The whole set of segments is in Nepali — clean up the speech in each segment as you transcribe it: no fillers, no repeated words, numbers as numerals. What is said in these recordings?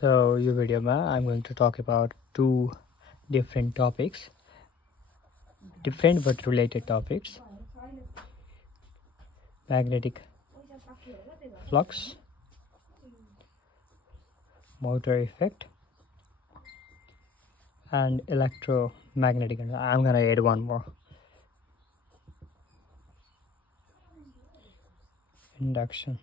So, यो भिडियोमा I'm going to talk about two different topics, different but related topics: magnetic flux, motor effect, and electromagnetic. I'm gonna add one more: induction.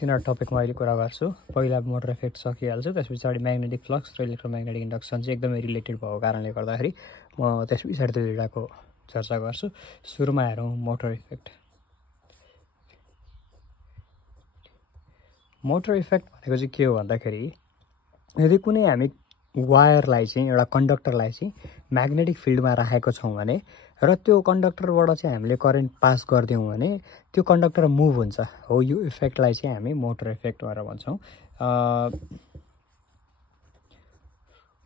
तीनवटा टपिकमा अहिले कुरा गर्छु। पहिला मोटर इफेक्ट सकिहाल्छु, त्यस पछाडि म्याग्नेटिक फ्लक्स र इलेक्ट्रोम्याग्नेटिक इन्डक्सन चाहिँ एकदमै रिलेटेड भएको कारणले गर्दाखेरि म त्यस पछाडि त्यो दुईटाको चर्चा गर्छु। सुरुमा हेरौँ मोटर इफेक्ट। मोटर इफेक्ट भनेको चाहिँ के हो भन्दाखेरि, यदि कुनै हामी वायरलाई चाहिँ, एउटा कन्डक्टरलाई चाहिँ म्याग्नेटिक फिल्डमा राखेको छौँ भने र त्यो कन्डक्टरबाट चाहिँ हामीले करेन्ट पास गरिदियौँ भने त्यो कन्डक्टर मुभ हुन्छ। हो, यो इफेक्टलाई चाहिँ हामी मोटर इफेक्ट भनेर भन्छौँ।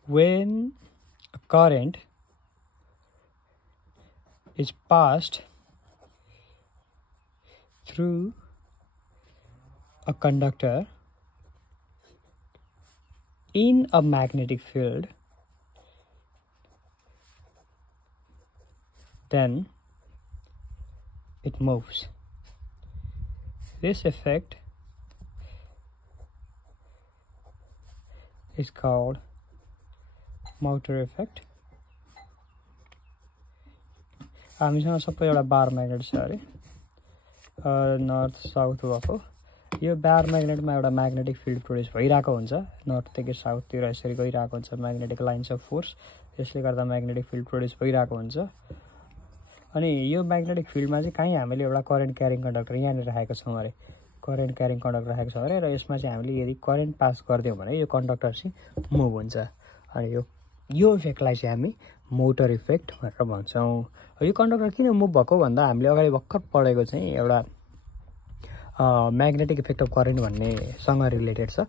when current is passed through a conductor in a magnetic field, then it moves. This effect is called motor effect. हामीसँग सबै एउटा बार म्याग्नेट छ अरे, नर्थ साउथ भएको। यो बार म्याग्नेटमा एउटा म्याग्नेटिक फिल्ड प्रोड्युस भइरहेको हुन्छ, नर्थदेखि साउथतिर यसरी गइरहेको हुन्छ म्याग्नेटिक लाइन्स अफ फोर्स। यसले गर्दा म्याग्नेटिक फिल्ड प्रोड्युस भइरहेको हुन्छ। अनि यो म्याग्नेटिक फिल्डमा चाहिँ कहीँ हामीले एउटा करेन्ट क्यारिङ कन्डक्टर यहाँनिर राखेको छौँ अरे, करेन्ट क्यारिङ कन्डक्टर राखेको छौँ अरे, र यसमा चाहिँ हामीले यदि करेन्ट पास गरिदियौँ भने यो कन्डक्टर चाहिँ मुभ हुन्छ। अनि यो इफेक्टलाई चाहिँ हामी मोटर इफेक्ट भनेर भन्छौँ। यो कन्डक्टर किन मुभ भएको भन्दा हामीले अगाडि भर्खर पढेको चाहिँ एउटा म्याग्नेटिक इफेक्ट अफ करेन्ट भन्नेसँग रिलेटेड छ।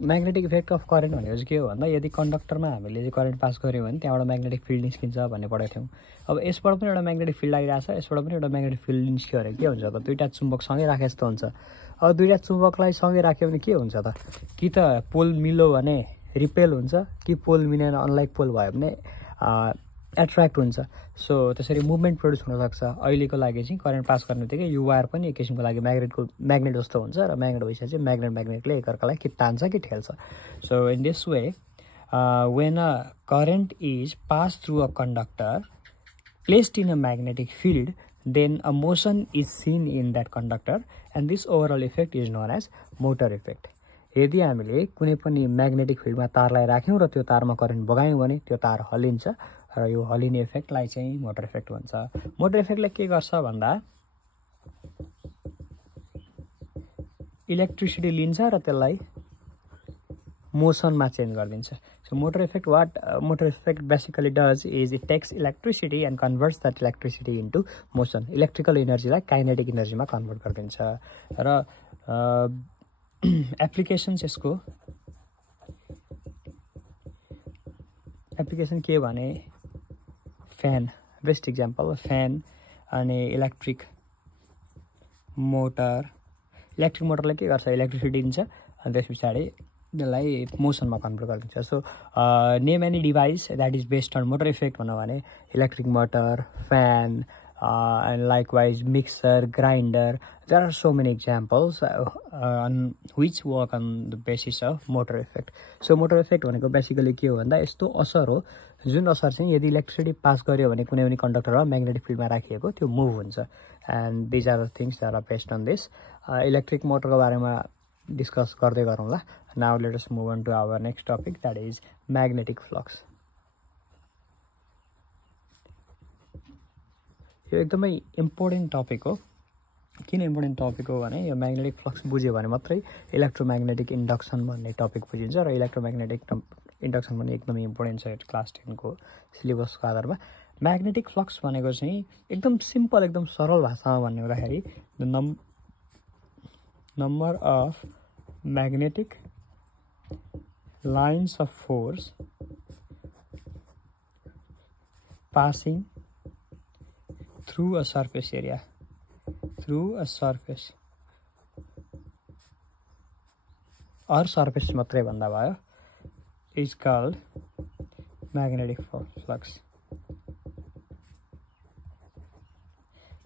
म्याग्नेटिक इफेक्ट अफ करेन्ट भनेको चाहिँ के हो भन्दा, यदि कन्डक्टरमा हामीले चाहिँ करेन्ट पास गऱ्यौँ भने त्यहाँबाट म्याग्नेटिक फिल्ड निस्किन्छ भन्ने पढेको थियौँ। अब यसबाट पनि एउटा म्याग्नेटिक फिल्ड आइरहेछ, यसबाट पनि एउटा म्याग्नेटिक फिल्ड निस्क्यो भने के हुन्छ त, दुईवटा चुम्बक सँगै राखे जस्तो हुन्छ। अब दुईवटा चुम्बकलाई सँगै राख्यो भने के हुन्छ त, कि त पोल मिल्यो भने रिपेल हुन्छ, कि पोल मिलेन अनलाइक पोल भयो भने एट्र्याक्ट हुन्छ। सो त्यसरी मुभमेन्ट प्रोड्युस हुनसक्छ। अहिलेको लागि चाहिँ करेन्ट पास गर्ने बित्तिकै यो वायर पनि एक किसिमको लागि म्याग्नेट जस्तो हुन्छ, र म्याग्नेट भइसकेपछि म्याग्नेटले एकअर्कालाई कि तान्छ कि ठेल्छ। So in this way, when a current is passed through a conductor placed in a magnetic field, then a motion is seen in that conductor, and this overall effect is known as motor effect. यदि हामीले कुनै पनि म्याग्नेटिक फिल्डमा तारलाई राख्यौँ र त्यो तारमा करेन्ट बगायौँ भने त्यो तार हल्लिन्छ, र यो हल्लिने इफेक्टलाई चाहिँ मोटर इफेक्ट भन्छ। मोटर इफेक्टले के गर्छ भन्दा, इलेक्ट्रिसिटी लिन्छ र त्यसलाई मोसनमा चेन्ज गरिदिन्छ। So motor effect basically does is it takes electricity and converts that electricity into motion. Electrical energy लाई kinetic energy मा कन्भर्ट गरिदिन्छ। र एप्लिकेसन्स यसको एप्लिकेसन के भने, फ्यान बेस्ट इक्जाम्पल, फ्यान अनि इलेक्ट्रिक मोटरले के गर्छ, इलेक्ट्रिसिटी दिन्छ अनि त्यस पछाडि त्यसलाई मोसनमा कन्भर्ट गरिदिन्छ। So name any device that is based on motor effect भनौँ भने electric motor, fan, and likewise mixer, grinder. There are so many examples on which work on the basis of motor effect. So motor effect भनेको बेसिकली के हो भन्दा, यस्तो असर हो जुन असर चाहिँ यदि इलेक्ट्रिसिटी पास गर्यो भने कुनै पनि कन्डक्टरमा म्याग्नेटिक फिल्डमा राखिएको त्यो मुभ हुन्छ। And these are the things that are based on this. Electric मोटरको बारेमा डिस्कस गर्दै गरौँला। Now let us move on to our next topic, that is magnetic flux. यो एकदमै इम्पोर्टेन्ट टपिक हो। किन इम्पोर्टेन्ट टपिक हो भने, यो म्याग्नेटिक फ्लक्स बुझ्यो भने मात्रै इलेक्ट्रोम्याग्नेटिक इन्डक्सन भन्ने टपिक बुझिन्छ, र इलेक्ट्रोम्याग्नेटिक इन्डक्सन पनि एकदमै इम्पोर्टेन्ट छ क्लास 10 को सिलेबसको आधारमा। म्याग्नेटिक फ्लक्स भनेको चाहिँ एकदम सिम्पल, एकदम सरल भाषामा भन्ने हुँदाखेरि the number of magnetic lines of force passing through a surface area, through a surface or surface मात्रै भन्दा भयो is called magnetic flux.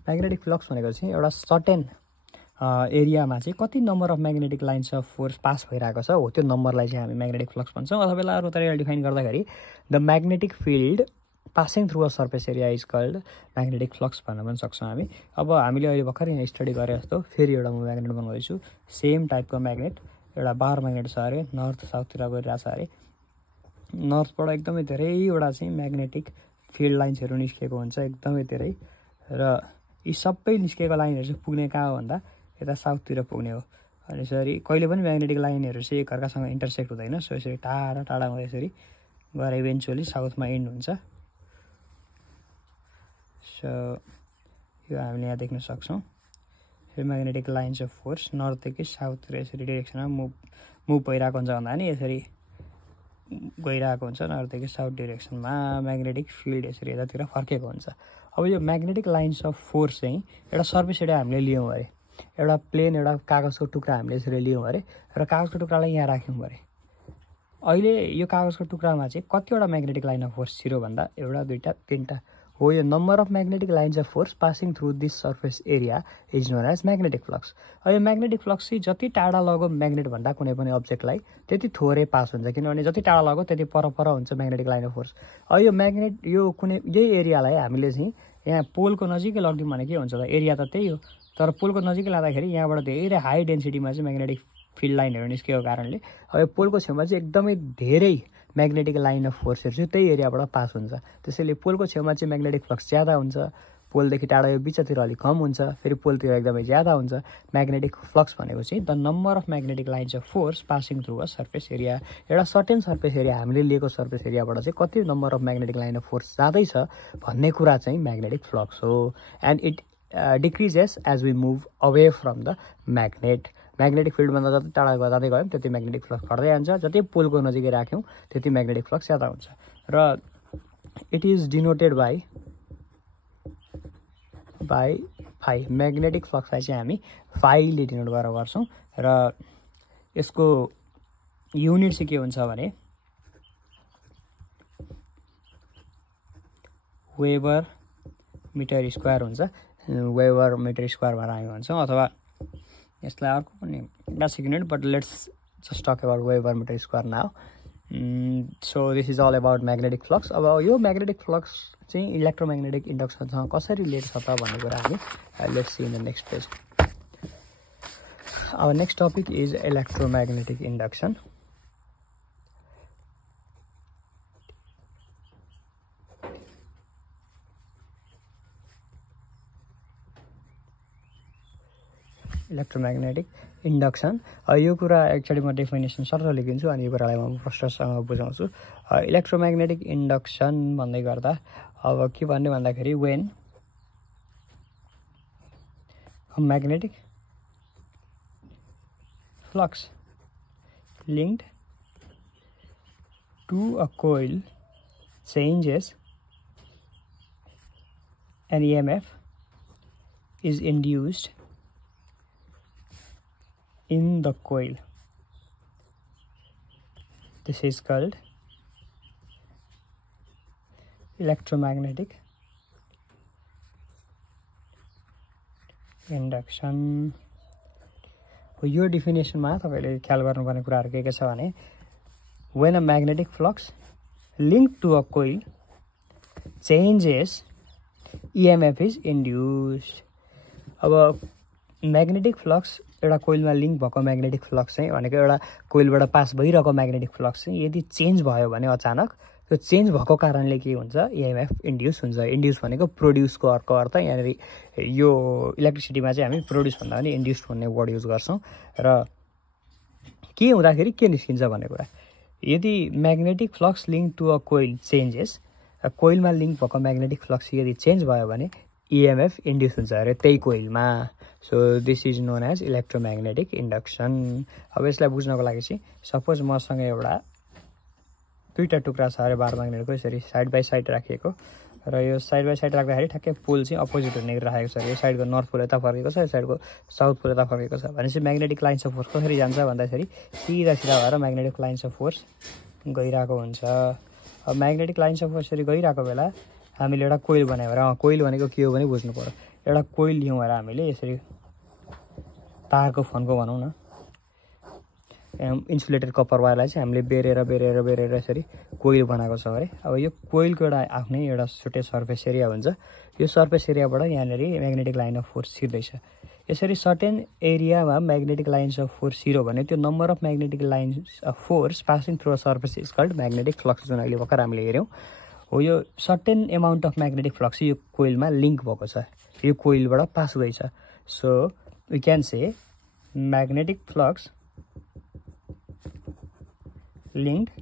Magnetic flux भनेको चाहिँ एउटा सर्टेन एरियामा चाहिँ कति number of magnetic lines of force pass भइरहेको छ हो त्यो नम्बरलाई चाहिँ हामी म्याग्नेटिक फ्लक्स भन्छौँ। अथवा बेला अरू तरिकाले डिफाइन गर्दाखेरि the magnetic field passing through a surface area is called magnetic flux भन्न पनि सक्छौँ हामी। अब हामीले अहिले भर्खर यहाँ स्टडी गरे जस्तो फेरि एउटा म म्याग्नेट बनाउँदैछु, सेम टाइपको म्याग्नेट, एउटा बार म्याग्नेट छ अरे, नर्थ साउथतिर गइरहेको छ अरे। नर्थबाट एकदमै धेरैवटा चाहिँ म्याग्नेटिक फिल्ड लाइन्सहरू निस्किएको हुन्छ, एकदमै धेरै। र यी सबै निस्किएको लाइनहरू चाहिँ पुग्ने कहाँ हो भन्दा यता साउथतिर पुग्ने हो। अनि यसरी कहिले पनि म्याग्नेटिक लाइनहरू चाहिँ एकअर्कासँग इन्टरसेक्ट हुँदैन। सो यसरी टाढा टाढामा यसरी गएर इभेन्चुअली साउथमा एन्ड हुन्छ। सो यो हामीले यहाँ देख्न सक्छौँ। यो म्याग्नेटिक लाइन्स अफ फोर्स नर्थदेखि साउथतिर यसरी डिरेक्सनमा मुभ भइरहेको हुन्छ भन्दा पनि यसरी गइरहेको हुन्छ नर्थदेखि साउथ डिरेक्सनमा। म्याग्नेटिक फिल्ड यसरी यतातिर फर्केको हुन्छ। अब यो म्याग्नेटिक लाइन्स अफ फोर्स चाहिँ एउटा सर्फेस एरिया हामीले लियौँ अरे, एउटा प्लेन एउटा कागजको टुक्रा हामीले यसरी लियौँ अरे र कागजको टुक्रालाई यहाँ राख्यौँ अरे। अहिले यो कागजको टुक्रामा चाहिँ कतिवटा म्याग्नेटिक लाइन अफ फोर्स छिरो भन्दा एउटा दुईवटा तिनवटा हो। यो number of magnetic lines of force passing through this surface area is known as magnetic flux. अब यो म्याग्नेटिक फ्लक्स चाहिँ जति टाढा लगो म्याग्नेट भन्दा कुनै पनि अब्जेक्टलाई त्यति थोरै पास हुन्छ, किनभने जति टाढा लगो त्यति पर हुन्छ म्याग्नेटिक लाइन अफ फोर्स। अब यो म्याग्नेट यो कुनै यही एरियालाई हामीले चाहिँ यहाँ पोलको नजिकै लगिदिउँ भने के हुन्छ त, एरिया त त्यही हो, तर पोलको नजिकै लाँदाखेरि यहाँबाट धेरै हाई डेन्सिटीमा चाहिँ म्याग्नेटिक फिल्ड लाइनहरू निस्केको कारणले अब यो पोलको छेउमा चाहिँ एकदमै धेरै म्याग्नेटिक लाइन अफ फोर्सहरू चाहिँ त्यही एरियाबाट पास हुन्छ। त्यसैले पोलको छेउमा चाहिँ म्याग्नेटिक फ्लक्स ज्यादा हुन्छ, पोलदेखि टाढा यो बिचतिर अलिक कम हुन्छ, फेरि पोलतिर एकदमै ज्यादा हुन्छ। म्याग्नेटिक फ्लक्स भनेको चाहिँ the number of magnetic lines of force passing through a surface area. एउटा सर्टेन सर्फेस एरिया हामीले लिएको सर्फेस एरियाबाट चाहिँ कति number of magnetic line of force जाँदैछ भन्ने कुरा चाहिँ म्याग्नेटिक फ्लक्स हो। And it decreases as we move away from the magnet. Magnetic फिल्डभन्दा जति टाढा जाँदै गयौँ त्यति म्याग्नेटिक फ्लक्स घट्दै जान्छ, जति पोलको नजिकै राख्यौँ त्यति म्याग्नेटिक फ्लक्स ज्यादा हुन्छ। र it is denoted by phi. Magnetic फ्लक्सलाई चाहिँ हामी फाइले डिनोट गरेर गर्छौँ र यसको युनिट चाहिँ के हुन्छ भने वेबर मिटर स्क्वायर हुन्छ। वेबर मिटर स्क्वायर भनेर हामी भन्छौँ, अथवा यसलाई अर्को पनि basic unit, but let's just talk about weber metre square now. So this is all about magnetic flux. अब यो म्याग्नेटिक फ्लक्स चाहिँ इलेक्ट्रोम्याग्नेटिक इन्डक्सनसँग कसरी रिलेट छ त भन्ने कुरा हामी let's see in the next page. Our next topic is electromagnetic induction. Electromagnetic induction यो कुरा एक्चुअली म डेफिनेसन सर्ट लेखिन्छु अनि यो कुरालाई म प्रष्टसँग बुझाउँछु। इलेक्ट्रोम्याग्नेटिक इन्डक्सन भन्दै गर्दा अब के भन्ने भन्दाखेरि when a magnetic flux linked to a coil changes an EMF is induced in the coil. This is called electromagnetic induction. यो डेफिनेसनमा तपाईले ख्याल गर्नुपर्ने कुराहरु के छ भने when a magnetic flux linked to a coil changes EMF is induced. अब म्याग्नेटिक फ्लक्स एउटा कोइलमा लिङ्क भएको म्याग्नेटिक फ्लक्स चाहिँ भनेको एउटा कोइलबाट पास भइरहेको म्याग्नेटिक फ्लक्स चाहिँ यदि चेन्ज भयो भने अचानक त्यो चेन्ज भएको कारणले के हुन्छ EMF इन्ड्युस हुन्छ। इन्ड्युस भनेको प्रोड्युसको अर्को अर्थ यहाँनिर यो इलेक्ट्रिसिटीमा चाहिँ हामी प्रोड्युस भन्दा पनि इन्ड्युस्ड भन्ने वर्ड युज गर्छौँ। र के हुँदाखेरि के निस्किन्छ भन्ने कुरा यदि magnetic flux link to a coil changes कोइलमा लिङ्क भएको म्याग्नेटिक फ्लक्स यदि चेन्ज भयो भने EMF इन्ड्युस हुन्छ अरे त्यही कोइलमा। So this is known as electromagnetic induction. अब यसलाई बुझ्नको लागि चाहिँ सपोज मसँग एउटा दुईवटा टुक्रा छ अरे बार म्याग्नेटको यसरी साइड बाई साइड राखिएको र यो साइड बाई साइड राख्दाखेरि ठ्याक्कै पोल चाहिँ अपोजिट हुने राखेको छ। यो साइडको नर्थ पोल यता फर्केको छ, यो साइडको साउथ पोल यता फर्केको छ। भनेपछि म्याग्नेटिक लाइन्स अफ फोर्स कसरी जान्छ भन्दाखेरि सिधा भएर म्याग्नेटिक लाइन्स अफ फोर्स गइरहेको हुन्छ। अब म्याग्नेटिक लाइन्स अफ फोर्स यसरी गइरहेको बेला हामीले एउटा कोइल बनायो र कोइल भनेको के हो भने बुझ्नु पर्यो। एउटा कोइल लियौँ र हामीले यसरी तारको फन्को भनौँ न, इन्सुलेटेड कपर वायरलाई चाहिँ हामीले बेरेर यसरी कोइल बनाएको छ अरे। अब यो कोइलको आफ्नै एउटा छुट्टै सर्फेस एरिया हुन्छ। यो सर्फेस एरियाबाट यहाँनिर म्याग्नेटिक लाइन अफ फोर्स छिर्दैछ। यसरी सर्टेन एरियामा म्याग्नेटिक लाइन्स अफ फोर्स छिर्यो भने त्यो number of magnetic lines of force passing through a surface is called magnetic flux, जुन अहिले भर्खर हामीले हेऱ्यौँ हो। यो certain amount of magnetic flux यो कोइलमा लिङ्क भएको छ, यो कोइलबाट पास हुँदैछ। So we can say magnetic flux linked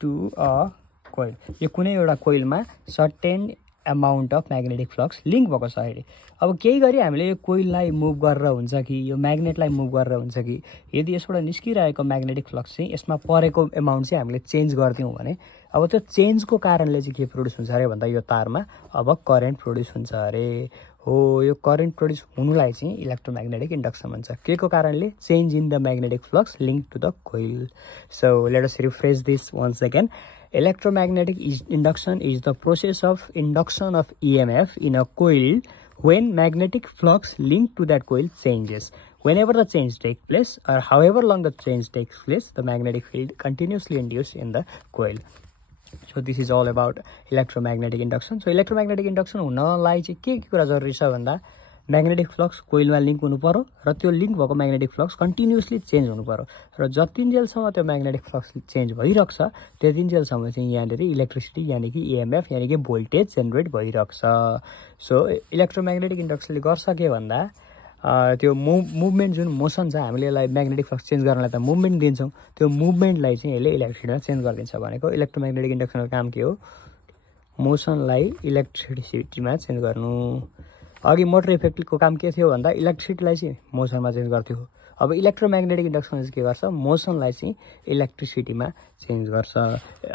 to a coil। यो कुनै एउटा कोइलमा certain amount of magnetic flux link भएको छ अहिले। अब केही गरी हामीले यो कोइललाई मुभ गरेर हुन्छ कि यो म्याग्नेटलाई मुभ गरेर हुन्छ कि, यदि यसबाट निस्किरहेको म्याग्नेटिक फ्लक्स चाहिँ यसमा परेको एमाउन्ट चाहिँ हामीले चेन्ज गरिदिउँ भने अब त्यो चेन्जको कारणले चाहिँ के प्रोड्युस हुन्छ अरे भन्दा यो तारमा अब करेन्ट प्रोड्युस हुन्छ अरे हो। यो करेन्ट प्रोड्युस हुनुलाई चाहिँ इलेक्ट्रोम्याग्नेटिक इन्डक्सन भन्छ। के को कारणले? Change in the magnetic flux link to the coil. So let us refresh this once again. Electromagnetic induction is the process of induction of EMF in a coil when magnetic flux linked to that coil changes. Whenever the change takes place or however long the change takes place, the magnetic field continuously induced in the coil. So this is all about electromagnetic induction. So electromagnetic induction हुनलाई चाहिँ के कुरा जरुरी छ भन्दा म्याग्नेटिक फ्लक्स कोइलमा लिङ्क हुनु पर्यो र त्यो लिङ्क भएको म्याग्नेटिक फ्लक्स कन्टिन्युअसली चेन्ज हुनु पर्यो र जतिन्जेलसम्म त्यो म्याग्नेटिक फ्लक्स चेन्ज भइरहेको छ त्यतिन्जेलसम्म चाहिँ यहाँनिर इलेक्ट्रिसिटी यानि कि इएमएफ यानि कि भोल्टेज जेनेरेट भइरहेको छ। सो इलेक्ट्रोम्याग्नेटिक इन्डक्सनले गर्छ के भन्दा त्यो मुभमेन्ट जुन मोसन छ, हामीले यसलाई म्याग्नेटिक फ्लक्स चेन्ज गर्नलाई त मुभमेन्ट दिन्छौँ, त्यो मुभमेन्टलाई चाहिँ यसले इलेक्ट्रिसिटीमा चेन्ज गरिदिन्छ भनेको इलेक्ट्रोम्याग्नेटिक इन्डक्सनको काम के हो? मोसनलाई इलेक्ट्रिसिटीमा चेन्ज गर्नु। अघि मोटर इफेक्टको काम के थियो भन्दा इलेक्ट्रिसिटीलाई चाहिँ मोसनमा चेन्ज गर्थ्यो। अब इलेक्ट्रोम्याग्नेटिक इन्डक्सन चाहिँ के गर्छ? मोसनलाई चाहिँ इलेक्ट्रिसिटीमा चेन्ज गर्छ।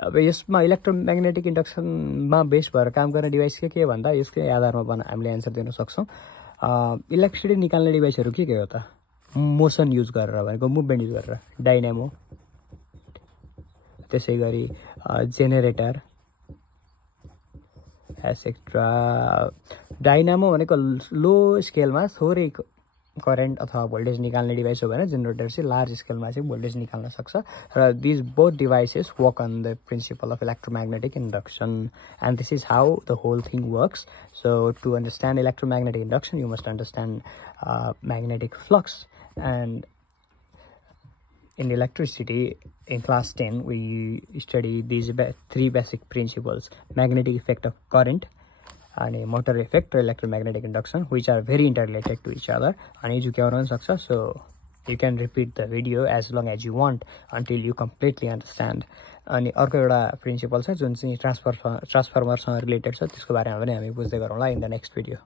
अब यसमा इलेक्ट्रोम्याग्नेटिक इन्डक्सनमा बेस भएर काम गर्ने डिभाइस के भन्दा यसकै आधारमा हामीले एन्सर दिन सक्छौँ। इलेक्ट्रिसिटी निकाल्ने डिभाइसहरू के हो त? मोसन युज गरेर भनेको मुभमेन्ट युज गरेर डाइनामो, त्यसै गरी जेनेरेटर एसेक्ट्रा। डाइनामो भनेको लो स्केलमा थोरै करेन्ट अथवा भोल्टेज निकाल्ने डिभाइस हो भने जेनेरेटर चाहिँ लार्ज स्केलमा चाहिँ भोल्टेज निकाल्न सक्छ र this both devices work on the principle of electromagnetic induction and this is how the whole thing works. So to understand electromagnetic induction you must understand magnetic flux. And in electricity, in class 10, we study these three basic principles: magnetic effect of current, and a motor effect or electromagnetic induction, which are very interrelated to each other. And so you can repeat the video as long as you want until you completely understand. अनि अर्को एउटा प्रिन्सिपल छ जुन चाहिँ ट्रान्सफर्मरसँग रिलेटेड छ, त्यसको बारेमा पनि हामी बुझ्दै गरौँला इन द नेक्स्ट भिडियो।